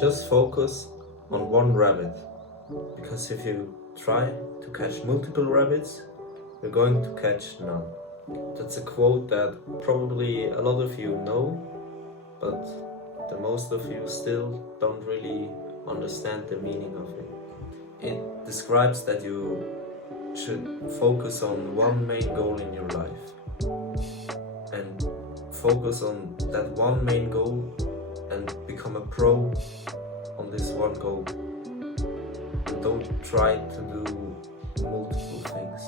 Just focus on one rabbit, because if you try to catch multiple rabbits, you're going to catch none. That's a quote that probably a lot of you know, but the most of you still don't really understand the meaning of it. It describes that you should focus on one main goal in your life and focus on that one main goal and become a pro on this one goal. And don't try to do multiple things.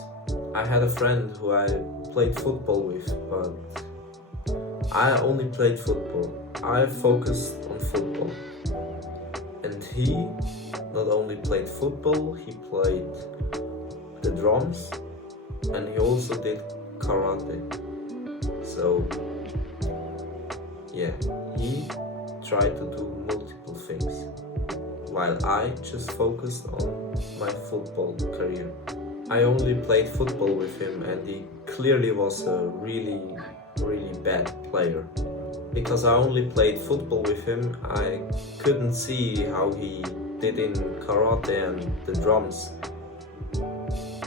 I had a friend who I played football with, but I only played football. I focused on football. And he not only played football, he played the drums and he also did karate. So yeah, he tried to do multiple things while I just focused on my football career. I only played football with him and he clearly was a really bad player. Because I only played football with him, I couldn't see how he did in karate and the drums.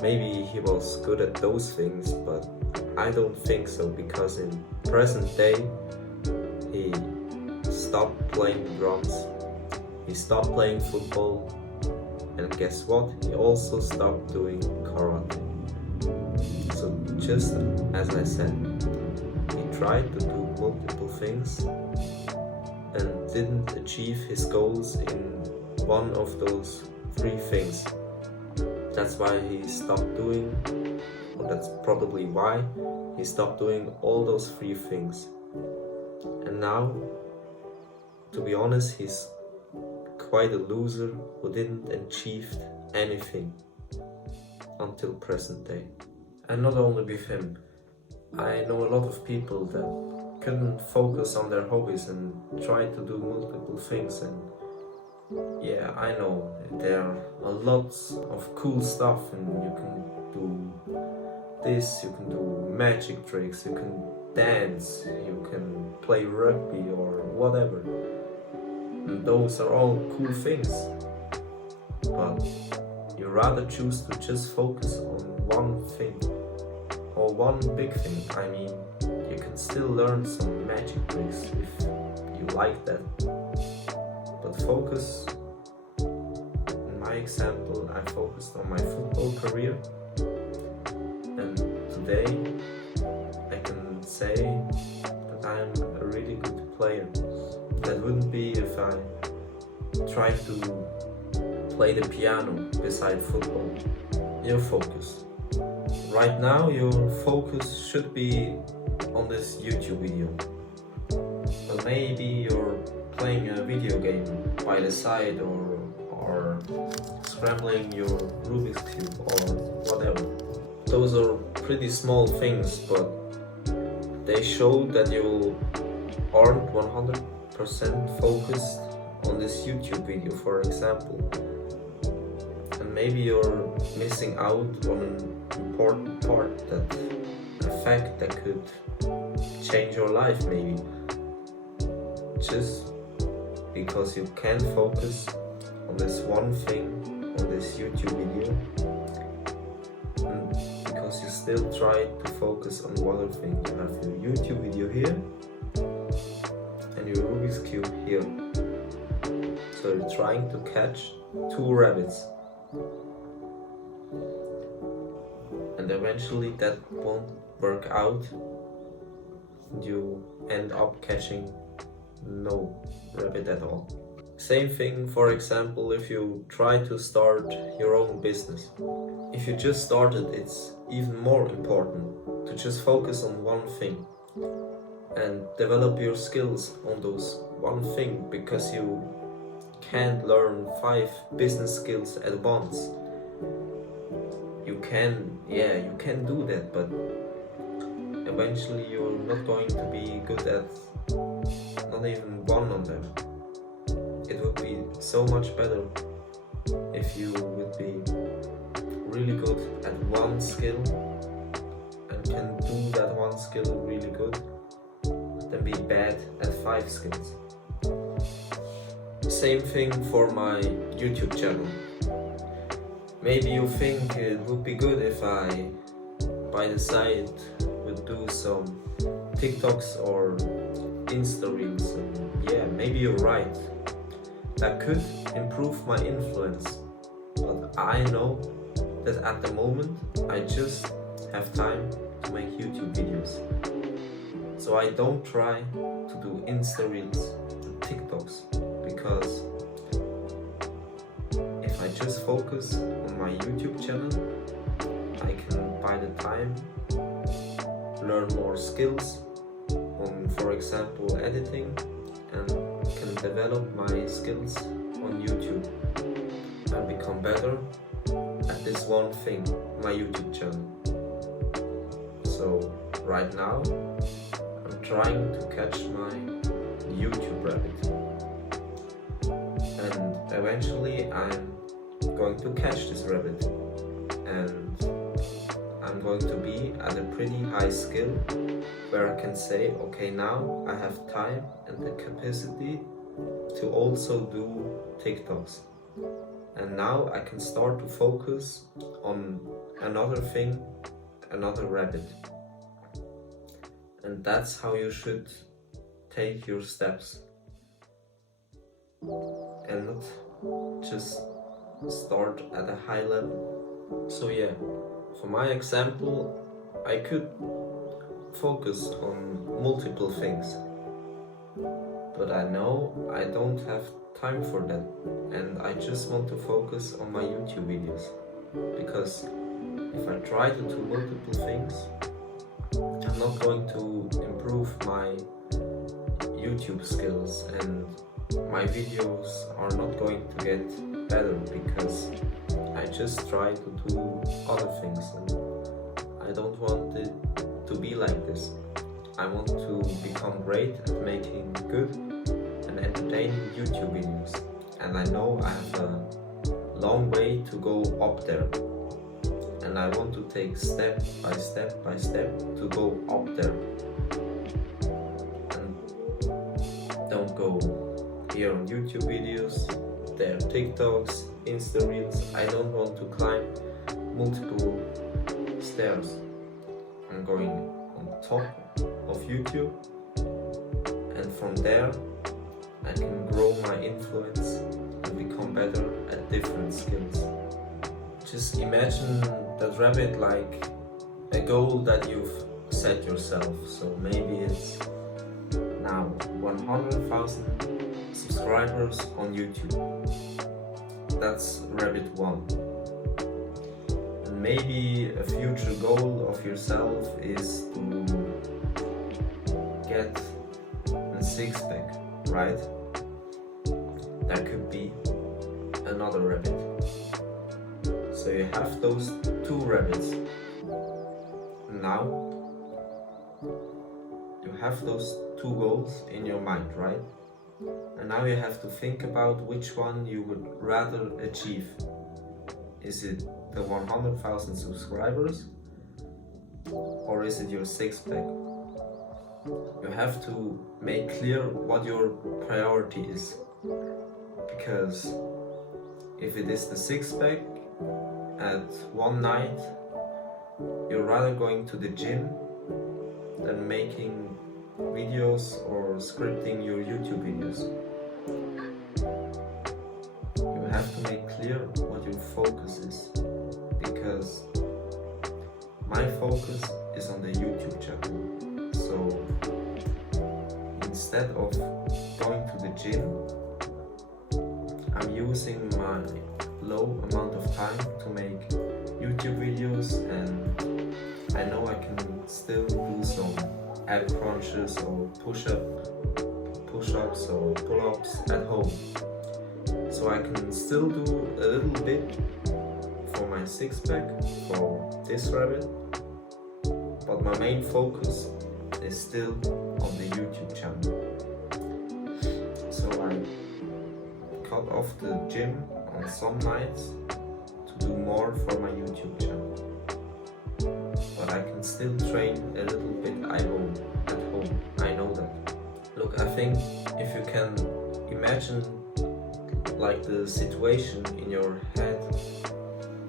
Maybe he was good at those things, but I don't think so, because in present day he stopped playing the drums, he stopped playing football, and guess what? He also stopped doing karate. So just as I said, he tried to do multiple things and didn't achieve his goals in one of those three things. That's why he stopped doing, or that's probably why he stopped doing all those three things. And now, to be honest, he's quite a loser who didn't achieve anything until present day. And not only with him, I know a lot of people that couldn't focus on their hobbies and tried to do multiple things. And yeah, I know there are a lot of cool stuff, and you can do this, you can do magic tricks, you can dance, you can play rugby or whatever. And those are all cool things. But you rather choose to just focus on one thing, or one big thing. I mean, you can still learn some magic tricks if you like that. But focus, in my example, I focused on my football career. And today I can say that I'm a really good player. That wouldn't be if I tried to play the piano beside football. Your focus. Right now your focus should be on this YouTube video. But maybe you're playing a video game by the side, or scrambling your Rubik's Cube or whatever. Those are pretty small things, but they show that you aren't 100% focused on this YouTube video, for example. And maybe you're missing out on an important part, a fact that could change your life maybe. Just because you can't focus on this one thing, on this YouTube video, and because you still try to focus on one other thing. You have your YouTube video here and your Rubik's Cube here. So you're trying to catch two rabbits. And eventually that won't work out. You end up catching no rabbit at all. Same thing, for example, if you try to start your own business. If you just started, it's even more important to just focus on one thing and develop your skills on those one thing, because you can't learn 5 business skills at once. You can do that, but eventually you're not going to be good at not even one of them. It would be so much better if you would be really good at one skill and can do that one skill really good, than be bad at 5 skills. same thing for my YouTube channel. Maybe you think it would be good if I, by the side, would do some TikToks or Insta Reels, and yeah, maybe you're right. That could improve my influence, but I know that at the moment I just have time to make YouTube videos. So I don't try to do Insta Reels and TikToks, because if I just focus on my YouTube channel, I can by the time learn more skills on, for example, editing, and can develop my skills on YouTube and become better at this one thing, my YouTube channel. So right now I'm trying to catch my YouTube rabbit, and eventually I'm going to catch this rabbit, and I'm going to be at a pretty high skill where I can say, okay, now I have time and the capacity to also do TikToks, and now I can start to focus on another thing, another rabbit. And that's how you should take your steps, and not just start at a high level. So yeah, for my example, I could focus on multiple things, but I know I don't have time for that, and I just want to focus on my YouTube videos, because if I try to do multiple things, I'm not going to improve my YouTube skills, and my videos are not going to get better, because I just try to do other things, and I don't want it to be like this. I want to become great at making good and entertaining YouTube videos, and I know I have a long way to go up there, and I want to take step by step by step to go up there, and don't go here on YouTube videos, there TikToks, Insta Reels. I don't want to climb multiple stairs. I'm going on top of YouTube, and from there I can grow my influence and become better at different skills. Just imagine that rabbit like a goal that you've set yourself. So maybe it's now 100,000 subscribers on YouTube. That's rabbit 1. And maybe a future goal of yourself is to get a six-pack, right? That could be another rabbit. So you have those 2 rabbits. Now you have those 2 goals in your mind, right? And now you have to think about which one you would rather achieve. Is it the 100,000 subscribers, or is it your six-pack? You have to make clear what your priority is, because if it is the six-pack at one night, you're rather going to the gym than making videos or scripting your YouTube videos. You have to make clear what your focus is, because my focus is on the YouTube channel. So instead of going to the gym, I'm using my low amount of time to make YouTube videos, and I know I can still do some ab crunches or push-ups or pull-ups at home. So I can still do a little bit for my six-pack, for this rabbit, but my main focus is still on the YouTube channel. So I cut off the gym on some nights to do more for my YouTube channel. But I can still train a little bit at home. I know that. Look, I think if you can imagine like the situation in your head,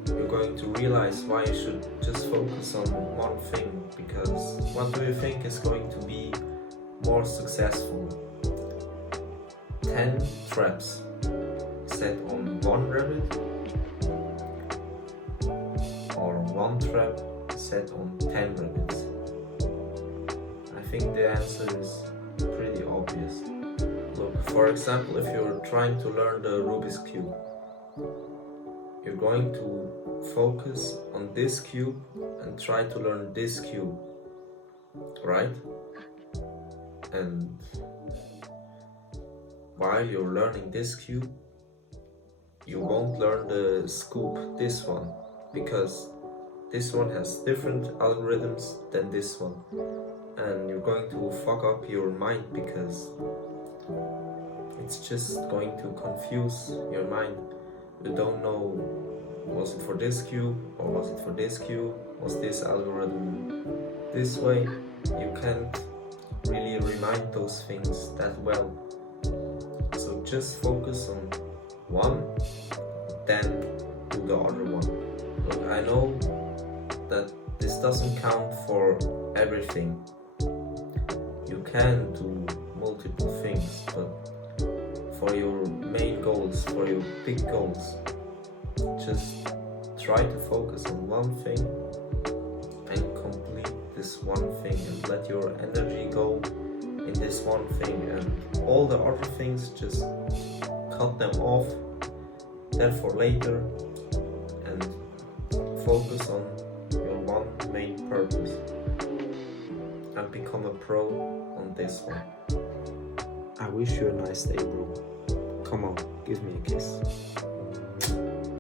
you're going to realize why you should just focus on one thing, because what do you think is going to be more successful? 10 traps set on one rabbit, or one trap set on 10 rabbits? I think the answer is pretty obvious. Look, for example, if you're trying to learn the Rubik's Cube, you're going to focus on this cube and try to learn this cube, right? And while you're learning this cube, you won't learn the scoop, this one, because this one has different algorithms than this one, and you're going to fuck up your mind because it's just going to confuse your mind. You don't know, was it for this cube or was it for this cube? Was this algorithm this way? You can't really remind those things that well. So just focus on one, then do the other one. Look, I know that this doesn't count for everything. You can do multiple things, but for your main goals, for your big goals, just try to focus on one thing and complete this one thing, and let your energy go in this one thing, and all the other things just cut them off there for later, and focus on your one main purpose and become a pro on this one. I wish you a nice day, bro. Come on, give me a kiss.